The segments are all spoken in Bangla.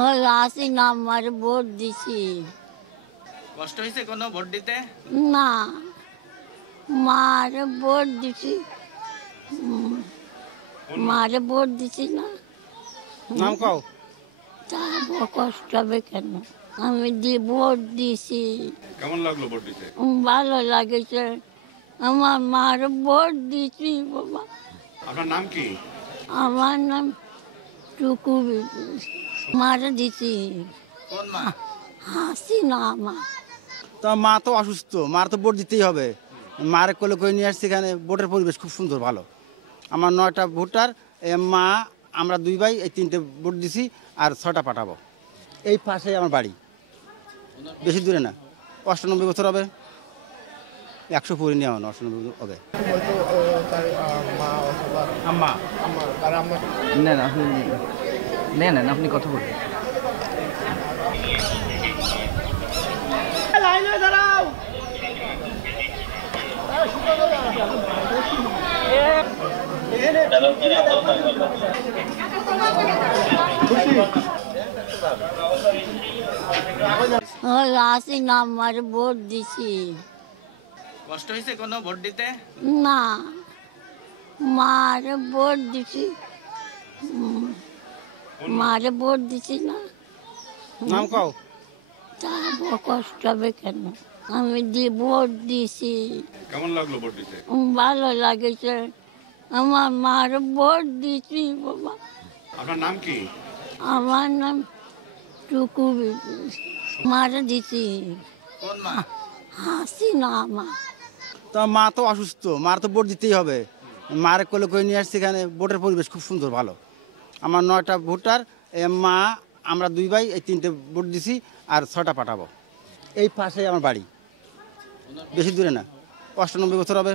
ওই আসি না আমার ভোট দিছি। কষ্ট হয়েছে কোনো ভোট দিতে? না, মারে ভোট দিছি। মারে ভোট দিছি না। নাম কও। তা কষ্ট হবে কেন? আমি ভোট দিছি। কেমন লাগলো ভোট দিতে? ভালো লাগেছে। আমার মার ভোট দিছি বাবা। আপনার নাম কি? আমার নাম টুকু বিবি। মারে দিছি। কোন মা? হাসি না আমার। তো মা তো অসুস্থ, মার তো ভোট দিতেই হবে। মার কোলে করে নিয়ে আসছি এখানে। ভোটের পরিবেশ খুব সুন্দর, ভালো। আমার 9টা ভোটার, মা, আমরা 2 ভাই, এই 3টে ভোট দিছি আর 6টা পাঠাবো। এই পাশেই আমার বাড়ি, বেশি দূরে না। 98 বছর হবে, 100 পুরে নেওয়া 98 হবে। আম্মা নেন আপনি নেন আপনি কথা বলুন। ওই আসি না আমার ভোট দিছি। কষ্ট হয়েছে কোনো ভোট দিতে? না, মারে ভোট দিছি। মারে ভোট দিছি না। নাম কও। তা কষ্ট হবে কেন? আমি ভোট দিছি। কেমন লাগলো ভোট দিতে? ভালো লাগেছে। আমার মার ভোট দিছি বাবা। আপনার নাম কি? আমার নাম টুকু বিবি। মারে দিছি। কোন মা? হাসি না আমার। তো মা তো অসুস্থ, মার তো ভোট দিতেই হবে। মার কোলে করে নিয়ে আসছি এখানে। ভোটের পরিবেশ খুব সুন্দর, ভালো। আমার 9টা ভোটার, মা, আমরা 2 ভাই, এই 3টে ভোট দিছি আর 6টা পাঠাবো। এই পাশেই আমার বাড়ি, বেশি দূরে না। 98 বছর হবে,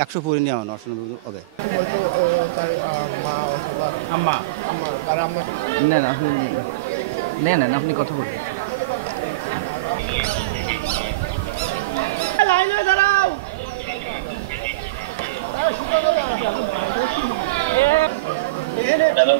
100 পুরে নেওয়া 98 হবে। আম্মা নেন আপনি আপনি কথা বলুন। Dalam